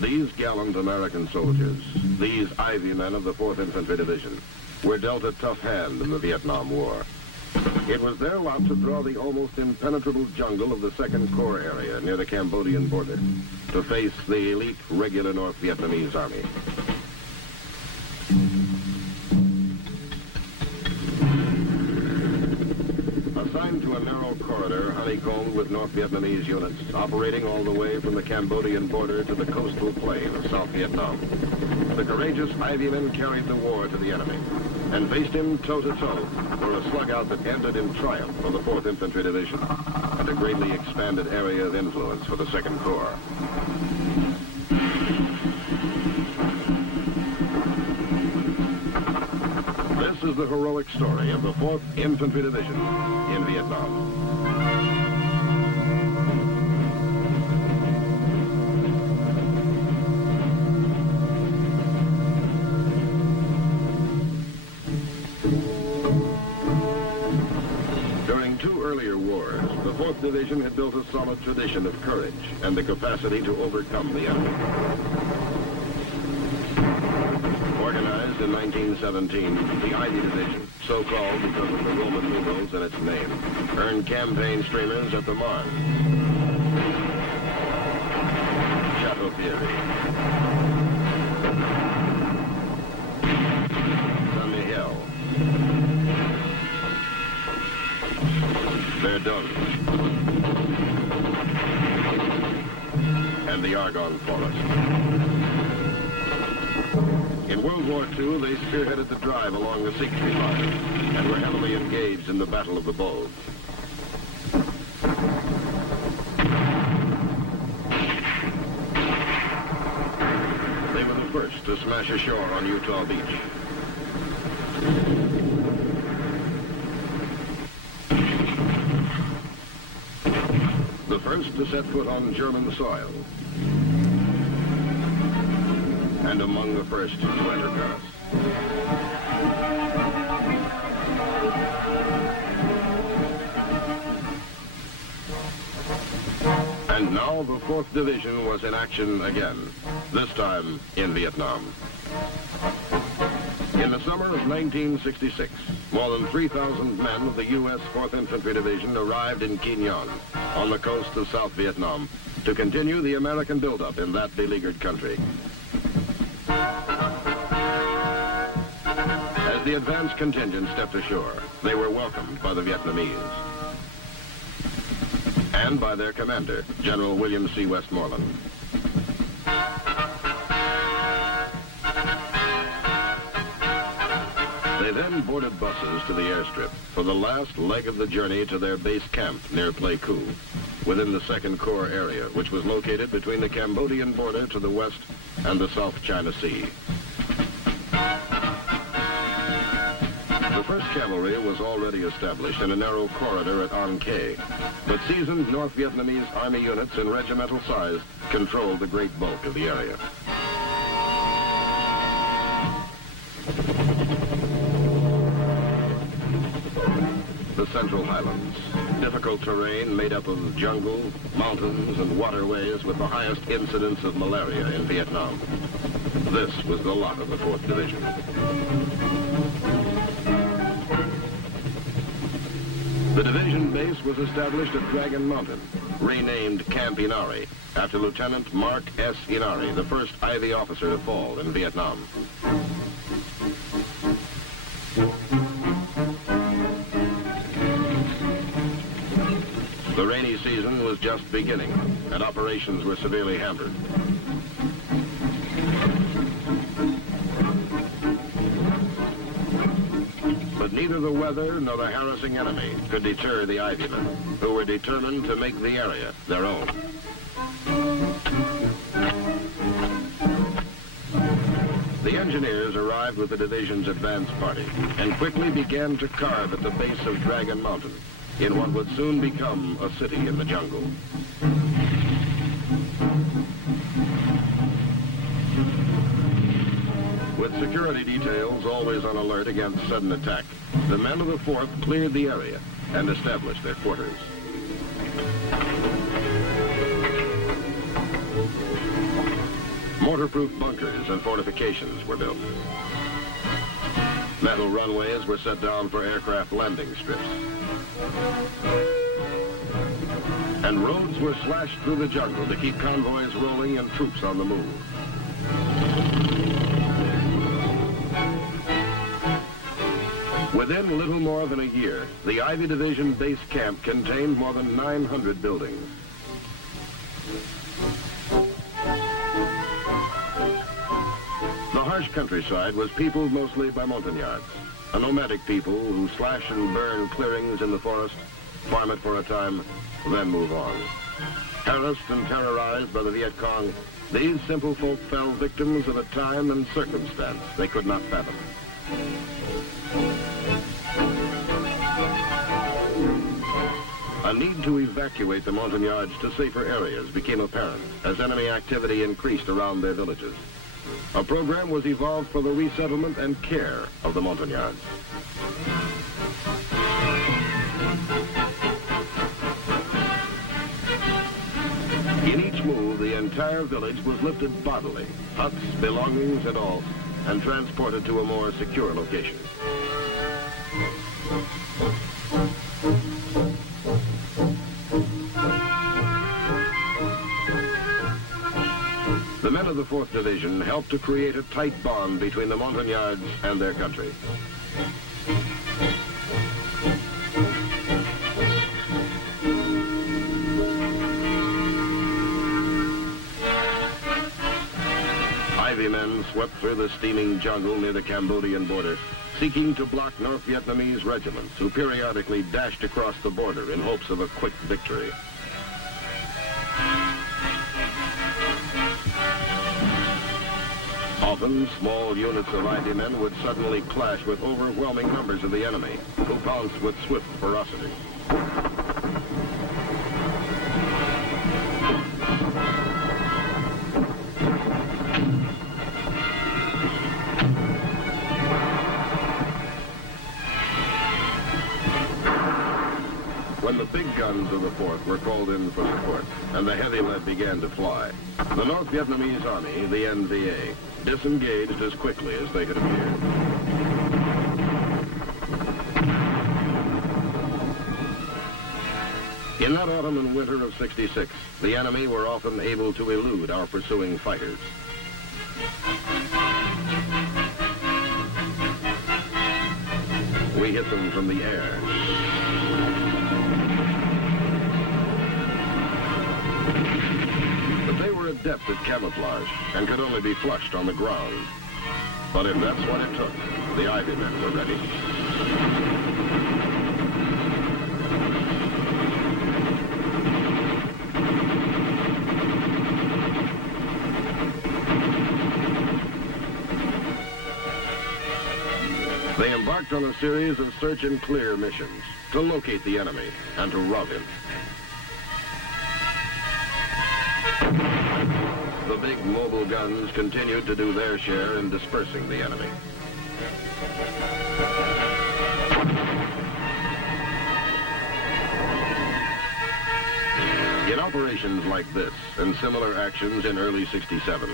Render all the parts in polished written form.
These gallant American soldiers, these Ivy men of the 4th Infantry Division, were dealt a tough hand in the Vietnam War. It was their lot to draw the almost impenetrable jungle of the 2nd Corps area near the Cambodian border to face the elite regular North Vietnamese army. Assigned to a narrow corridor honeycombed with North Vietnamese units operating all the way from the Cambodian border to the coastal plain of South Vietnam, the courageous Ivy men carried the war to the enemy and faced him toe-to-toe for a slug-out that ended in triumph for the 4th Infantry Division and a greatly expanded area of influence for the 2nd Corps. This is the heroic story of the 4th Infantry Division in Vietnam. During 2 earlier wars, the 4th Division had built a solid tradition of courage and the capacity to overcome the enemy. Organized in 1917, the Ivy Division, so called because of the Roman numerals in its name, earned campaign streamers at the Marne, Chateau-Thierry, Saint-Mihiel, Verdun, and the Argonne Forest. In World War II, they spearheaded the drive along the Siegfried Line and were heavily engaged in the Battle of the Bulge. They were the first to smash ashore on Utah Beach. The first to set foot on German soil. And among the first to enter Paris. And now the 4th Division was in action again, this time in Vietnam. In the summer of 1966, more than 3,000 men of the U.S. 4th Infantry Division arrived in Quy Nhon, on the coast of South Vietnam, to continue the American buildup in that beleaguered country. As the advance contingent stepped ashore, they were welcomed by the Vietnamese and by their commander, General William C. Westmoreland. They then boarded buses to the airstrip for the last leg of the journey to their base camp near Pleiku, within the 2nd Corps area, which was located between the Cambodian border to the west and the South China Sea. The 1st Cavalry was already established in a narrow corridor at An Khe, but seasoned North Vietnamese Army units in regimental size controlled the great bulk of the area. The Central Highlands, difficult terrain made up of jungle, mountains, and waterways with the highest incidence of malaria in Vietnam. This was the lot of the 4th Division. The division base was established at Dragon Mountain, renamed Camp Inari, after Lieutenant Mark S. Inari, the first Ivy officer to fall in Vietnam. The rainy season was just beginning, and operations were severely hampered. But neither the weather nor the harassing enemy could deter the Ivy men, who were determined to make the area their own. The engineers arrived with the division's advance party and quickly began to carve at the base of Dragon Mountain in what would soon become a city in the jungle. security details always on alert against sudden attack, the men of the 4th cleared the area and established their quarters. Mortar-proof bunkers and fortifications were built. Metal runways were set down for aircraft landing strips. And roads were slashed through the jungle to keep convoys rolling and troops on the move. Within little more than a year, the Ivy Division base camp contained more than 900 buildings. The harsh countryside was peopled mostly by Montagnards, a nomadic people who slash and burn clearings in the forest, farm it for a time, then move on. Harassed and terrorized by the Viet Cong, these simple folk fell victims of a time and circumstance they could not fathom. A need to evacuate the Montagnards to safer areas became apparent as enemy activity increased around their villages. A program was evolved for the resettlement and care of the Montagnards. In each move, the entire village was lifted bodily, huts, belongings, and all, and transported to a more secure location. The men of the 4th Division helped to create a tight bond between the Montagnards and their country. Ivy men swept through the steaming jungle near the Cambodian border, seeking to block North Vietnamese regiments who periodically dashed across the border in hopes of a quick victory. Often, small units of Ivy men would suddenly clash with overwhelming numbers of the enemy, who pounced with swift ferocity. When the big guns of the 4th were called in for support, and the heavy lead began to fly, the North Vietnamese Army, the NVA, disengaged as quickly as they had appeared. In that autumn and winter of '66, the enemy were often able to elude our pursuing fighters. We hit them from the air. But they were adept at camouflage and could only be flushed on the ground. But if that's what it took, the Ivy men were ready. They embarked on a series of search and clear missions to locate the enemy and to rout him. The big mobile guns continued to do their share in dispersing the enemy. In operations like this and similar actions in early '67,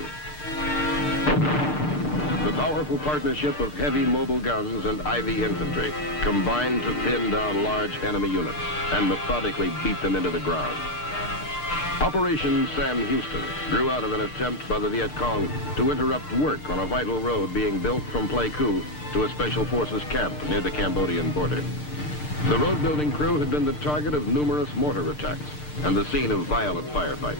the powerful partnership of heavy mobile guns and Ivy infantry combined to pin down large enemy units and methodically beat them into the ground. Operation Sam Houston grew out of an attempt by the Viet Cong to interrupt work on a vital road being built from Pleiku to a special forces camp near the Cambodian border. The road-building crew had been the target of numerous mortar attacks and the scene of violent firefights.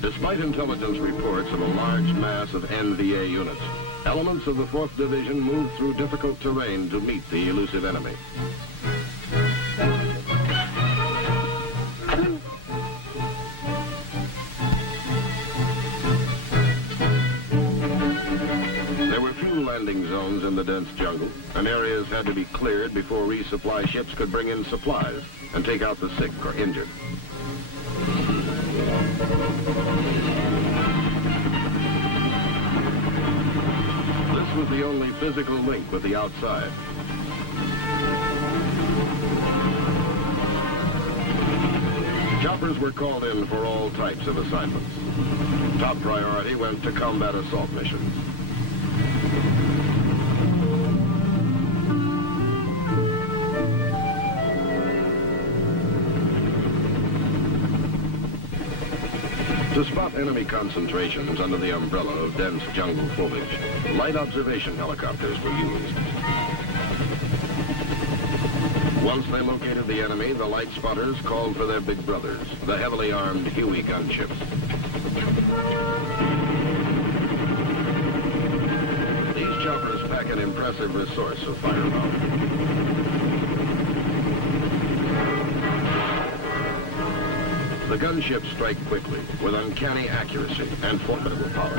Despite intelligence reports of a large mass of NVA units, elements of the 4th Division moved through difficult terrain to meet the elusive enemy. There were few landing zones in the dense jungle, and areas had to be cleared before resupply ships could bring in supplies and take out the sick or injured. This was the only physical link with the outside. Choppers were called in for all types of assignments. Top priority went to combat assault missions. To spot enemy concentrations under the umbrella of dense jungle foliage, light observation helicopters were used. Once they located the enemy, the light spotters called for their big brothers, the heavily armed Huey gunships. These choppers pack an impressive resource of firepower. The gunships strike quickly, with uncanny accuracy and formidable power.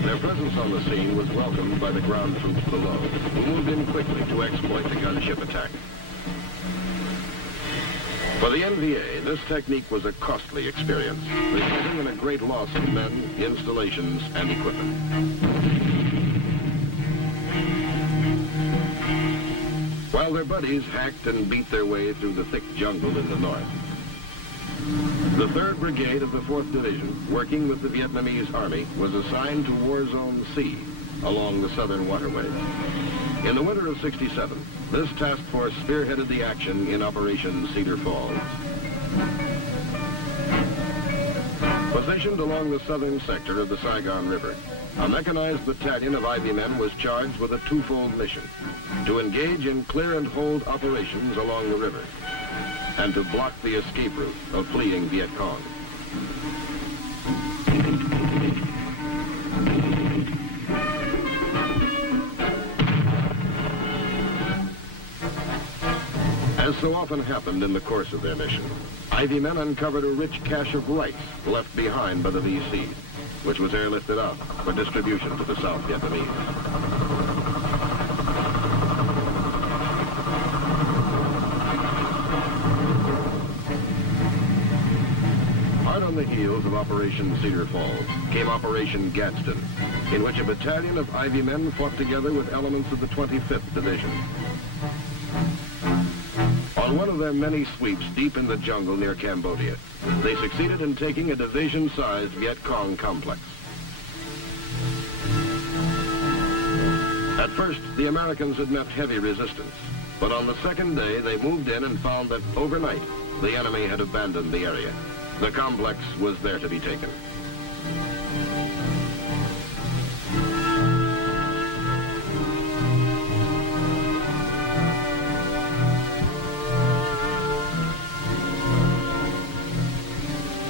Their presence on the scene was welcomed by the ground troops below, who moved in quickly to exploit the gunship attack. For the NVA, this technique was a costly experience, resulting in a great loss of men, installations, and equipment. While their buddies hacked and beat their way through the thick jungle in the north, the 3rd Brigade of the 4th Division, working with the Vietnamese Army, was assigned to War Zone C along the southern waterways. In the winter of '67, this task force spearheaded the action in Operation Cedar Falls. Positioned along the southern sector of the Saigon River, a mechanized battalion of Ivy men was charged with a twofold mission: to engage in clear and hold operations along the river, and to block the escape route of fleeing Viet Cong. As so often happened in the course of their mission, Ivy men uncovered a rich cache of rice left behind by the VC, which was airlifted out for distribution to the South Vietnamese. Hard on the heels of Operation Cedar Falls came Operation Gadsden, in which a battalion of Ivy men fought together with elements of the 25th Division. On one of their many sweeps deep in the jungle near Cambodia, they succeeded in taking a division-sized Viet Cong complex. At first, the Americans had met heavy resistance, but on the second day, they moved in and found that overnight, the enemy had abandoned the area. The complex was there to be taken.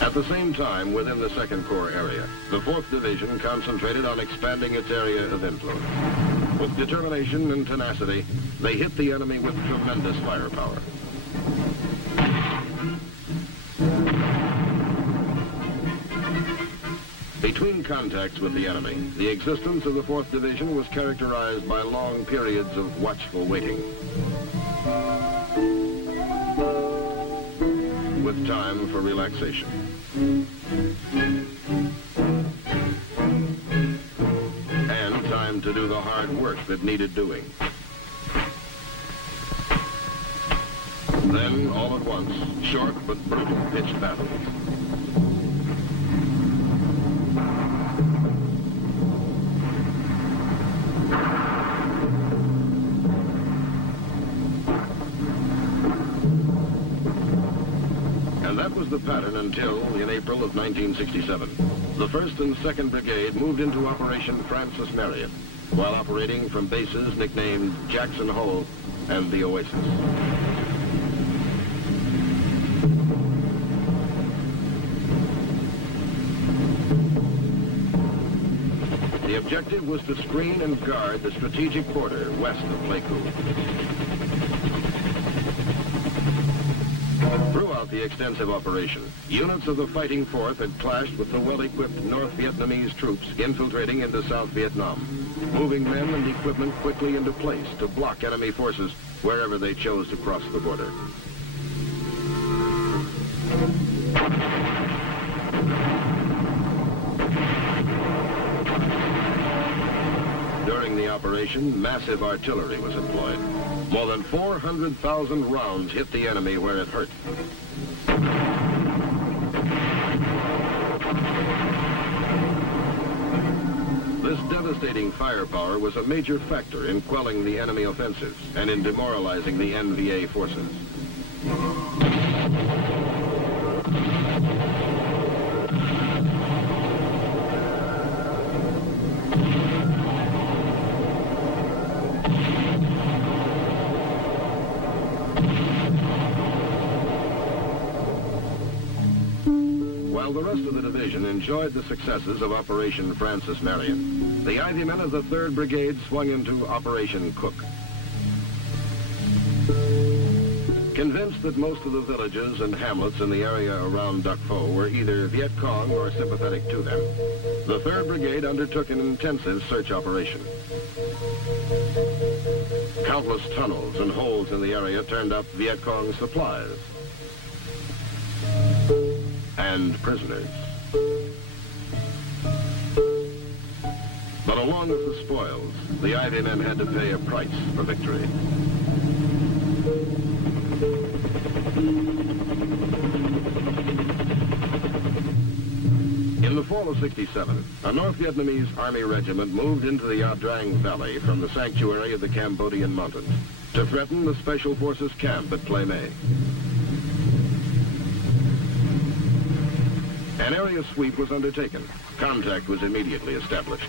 At the same time, within the 2nd Corps area, the 4th Division concentrated on expanding its area of influence. With determination and tenacity, they hit the enemy with tremendous firepower. Between contacts with the enemy, the existence of the 4th Division was characterized by long periods of watchful waiting, with time for relaxation. And time to do the hard work that needed doing. Then, all at once, short but brutal pitched battles. And that was the pattern until, in April of 1967, the 1st and 2nd Brigade moved into Operation Francis Marion, while operating from bases nicknamed Jackson Hole and the Oasis. The objective was to screen and guard the strategic border west of Pleiku. Throughout throughout the extensive operation. Units of the Fighting Fourth had clashed with the well-equipped North Vietnamese troops infiltrating into South Vietnam, moving men and equipment quickly into place to block enemy forces wherever they chose to cross the border. During the operation, massive artillery was employed. More than 400,000 rounds hit the enemy where it hurt. This devastating firepower was a major factor in quelling the enemy offensives and in demoralizing the NVA forces. While the rest of the division enjoyed the successes of Operation Francis Marion, the Ivy men of the 3rd Brigade swung into Operation Cook. Convinced that most of the villages and hamlets in the area around Dak To were either Viet Cong or sympathetic to them, the 3rd Brigade undertook an intensive search operation. Countless tunnels and holes in the area turned up Viet Cong supplies and prisoners. But along with the spoils, the Ivy men had to pay a price for victory. In the fall of '67, a North Vietnamese Army regiment moved into the Ia Drang Valley from the sanctuary of the Cambodian mountains to threaten the Special Forces camp at Plei Mae. An area sweep was undertaken. Contact was immediately established.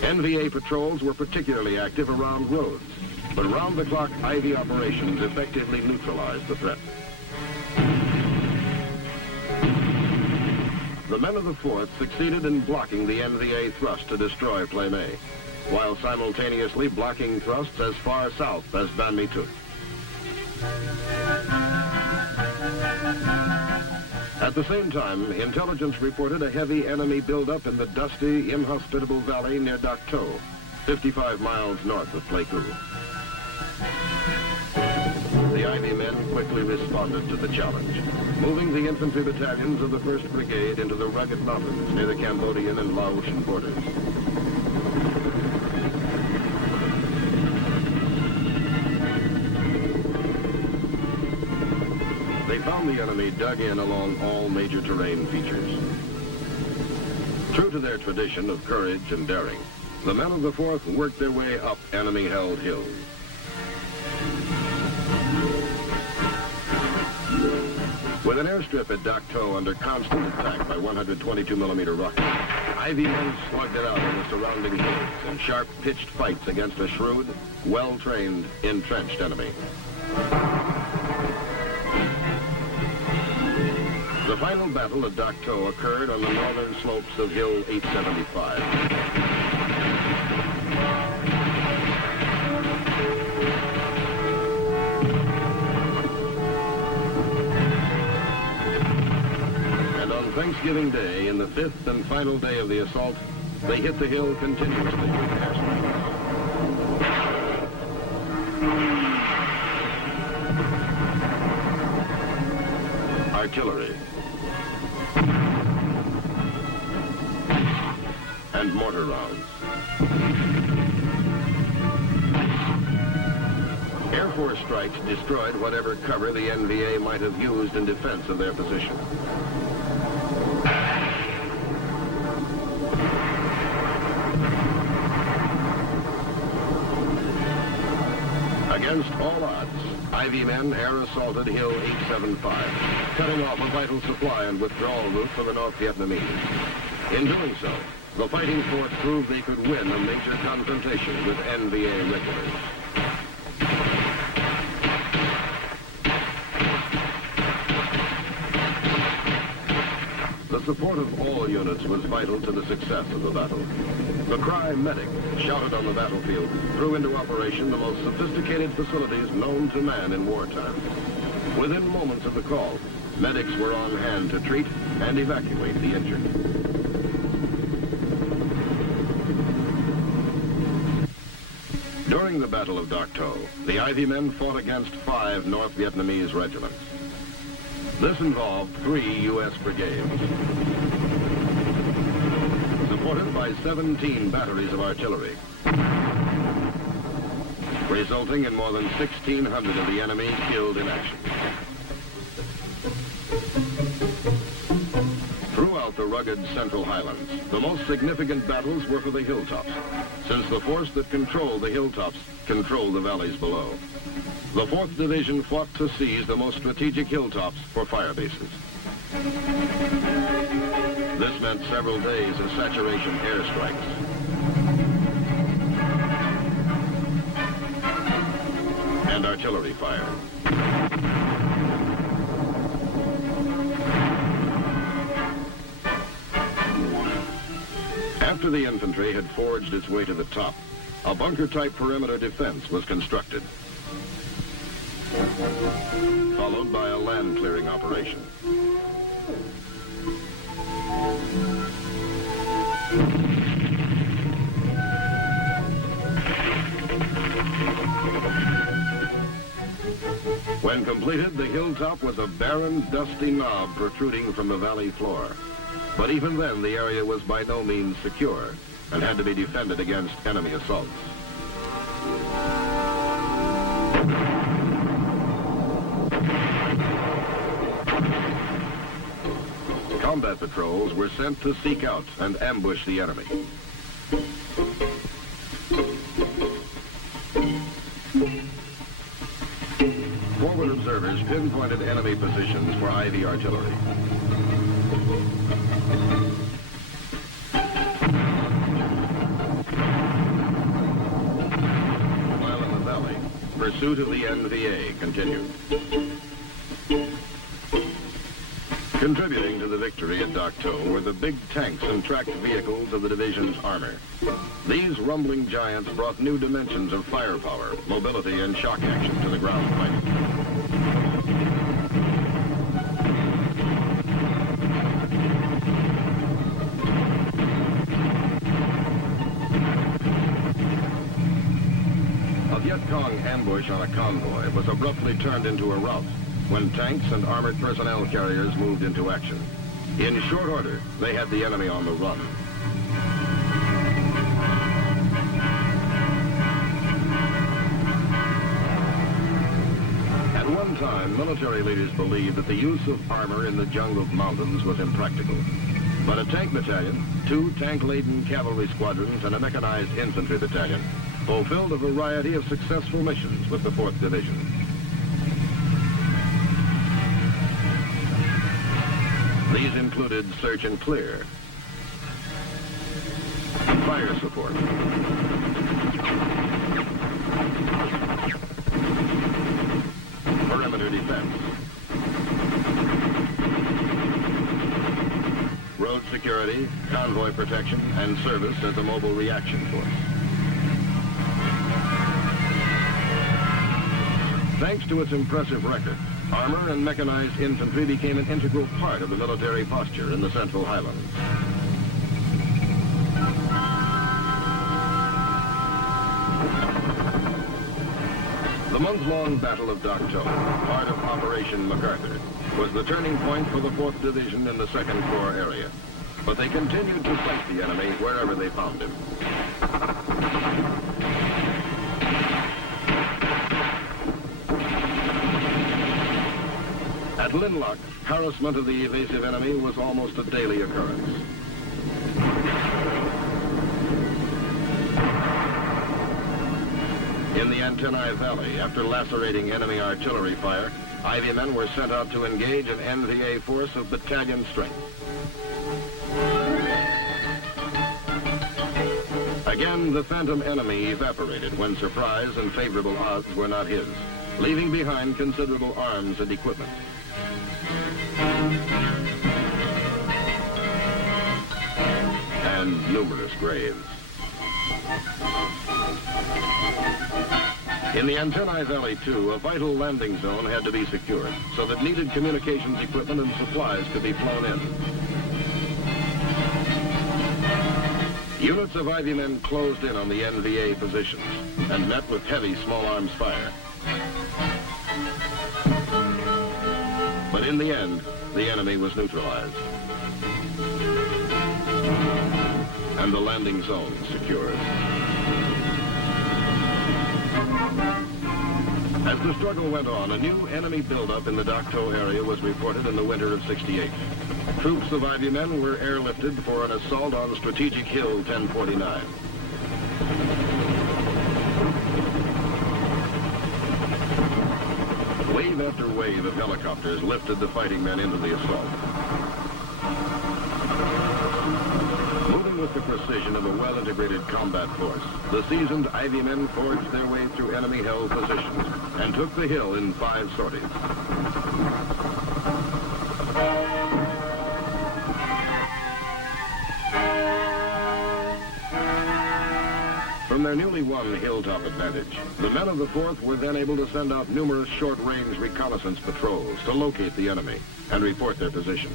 NVA patrols were particularly active around roads, but round-the-clock Ivy operations effectively neutralized the threat. The men of the 4th succeeded in blocking the NVA thrust to destroy Plei Mae, while simultaneously blocking thrusts as far south as Ban Mi Thuc. At the same time, intelligence reported a heavy enemy buildup in the dusty, inhospitable valley near Dak To, 55 miles north of Pleiku. The Ivy men quickly responded to the challenge, moving the infantry battalions of the 1st Brigade into the rugged mountains near the Cambodian and Laotian borders. They found the enemy dug in along all major terrain features. True to their tradition of courage and daring, the men of the 4th worked their way up enemy-held hills. With an airstrip at Dak To under constant attack by 122mm rockets, Ivy men slugged it out in the surrounding hills in sharp-pitched fights against a shrewd, well-trained, entrenched enemy. The final battle at Dak To occurred on the northern slopes of Hill 875. And on Thanksgiving Day, in the 5th and final day of the assault, they hit the hill continuously with airstrikes. Artillery and mortar rounds. Air Force strikes destroyed whatever cover the NVA might have used in defense of their position. Against all odds, Ivy men air assaulted Hill 875, cutting off a vital supply and withdrawal route for the North Vietnamese. In doing so, the Fighting Fourth proved they could win a major confrontation with NVA regulars. The support of all units was vital to the success of the battle. The cry "medic," shouted on the battlefield, threw into operation the most sophisticated facilities known to man in wartime. Within moments of the call, Medics were on hand to treat and evacuate the injured. During the Battle of Dak To, the Ivy men fought against 5 North Vietnamese regiments. This involved 3 U.S. brigades, supported by 17 batteries of artillery, resulting in more than 1,600 of the enemy killed in action. Throughout the rugged Central Highlands, the most significant battles were for the hilltops, since the force that controlled the hilltops controlled the valleys below. The 4th Division fought to seize the most strategic hilltops for fire bases. This meant several days of saturation airstrikes. And artillery fire. After the infantry had forged its way to the top, a bunker-type perimeter defense was constructed, followed by a land-clearing operation. When completed, the hilltop was a barren, dusty knob protruding from the valley floor. But even then, the area was by no means secure and had to be defended against enemy assaults. Combat patrols were sent to seek out and ambush the enemy. Forward observers pinpointed enemy positions for Ivy artillery. While in the valley, pursuit of the NVA continued. Contributing to the victory at Dak To were the big tanks and tracked vehicles of the division's armor. These rumbling giants brought new dimensions of firepower, mobility, and shock action to the ground fighting. A Viet Cong ambush on a convoy was abruptly turned into a rout when tanks and armored personnel carriers moved into action. In short order, they had the enemy on the run. At one time, military leaders believed that the use of armor in the jungled mountains was impractical. But a tank battalion, 2 tank-laden cavalry squadrons, and a mechanized infantry battalion fulfilled a variety of successful missions with the 4th Division. These included search and clear, fire support, perimeter defense, road security, convoy protection, and service as a mobile reaction force. Thanks to its impressive record, armor and mechanized infantry became an integral part of the military posture in the Central Highlands. The month-long Battle of Dak To, part of Operation MacArthur, was the turning point for the 4th Division in the 2nd Corps area. But they continued to fight the enemy wherever they found him. At Linlock, harassment of the evasive enemy was almost a daily occurrence. In the Antennae Valley, after lacerating enemy artillery fire, Ivy men were sent out to engage an NVA force of battalion strength. Again, the phantom enemy evaporated when surprise and favorable odds were not his, leaving behind considerable arms and equipment. And numerous graves. In the Antennae Valley, too, a vital landing zone had to be secured so that needed communications equipment and supplies could be flown in. Units of Ivy men closed in on the NVA positions and met with heavy small arms fire. But in the end, the enemy was neutralized and the landing zone secured. As the struggle went on, a new enemy buildup in the Dak To area was reported in the winter of '68. Troops of Ivy men were airlifted for an assault on Strategic Hill 1049. Wave after wave of helicopters lifted the fighting men into the assault. Moving with the precision of a well-integrated combat force, the seasoned Ivy men forged their way through enemy-held positions and took the hill in 5 sorties. From their newly won hilltop advantage, the men of the 4th were then able to send out numerous short-range reconnaissance patrols to locate the enemy and report their position.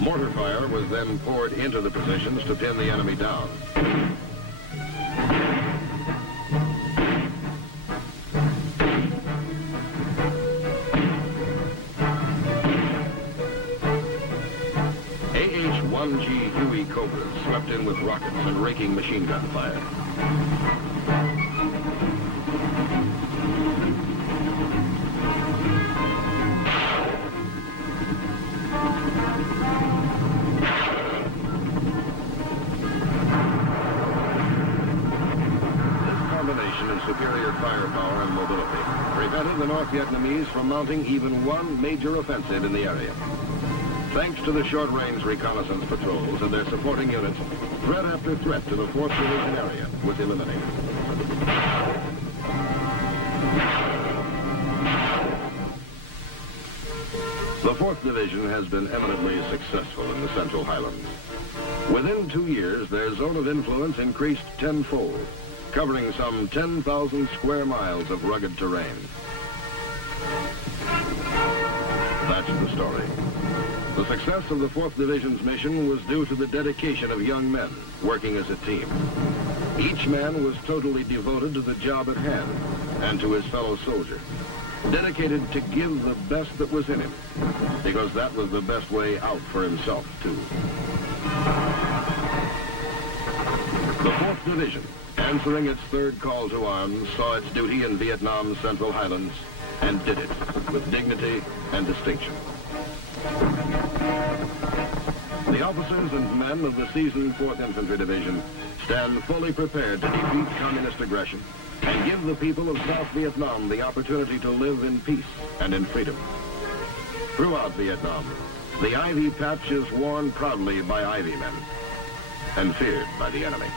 Mortar fire was then poured into the positions to pin the enemy down. AH-1G Huey Cobras swept in with rockets and raking machine gun fire. And superior firepower and mobility prevented the North Vietnamese from mounting even one major offensive in the area. Thanks to the short-range reconnaissance patrols and their supporting units, threat after threat to the 4th Division area was eliminated. The 4th Division has been eminently successful in the Central Highlands. Within 2 years, their zone of influence increased tenfold, covering some 10,000 square miles of rugged terrain. That's the story. The success of the 4th Division's mission was due to the dedication of young men working as a team. Each man was totally devoted to the job at hand and to his fellow soldier, dedicated to give the best that was in him, because that was the best way out for himself, too. The 4th Division, answering its 3rd call to arms, saw its duty in Vietnam's Central Highlands and did it with dignity and distinction. The officers and men of the seasoned 4th Infantry Division stand fully prepared to defeat communist aggression and give the people of South Vietnam the opportunity to live in peace and in freedom. Throughout Vietnam, the Ivy patch is worn proudly by Ivy men and feared by the enemy.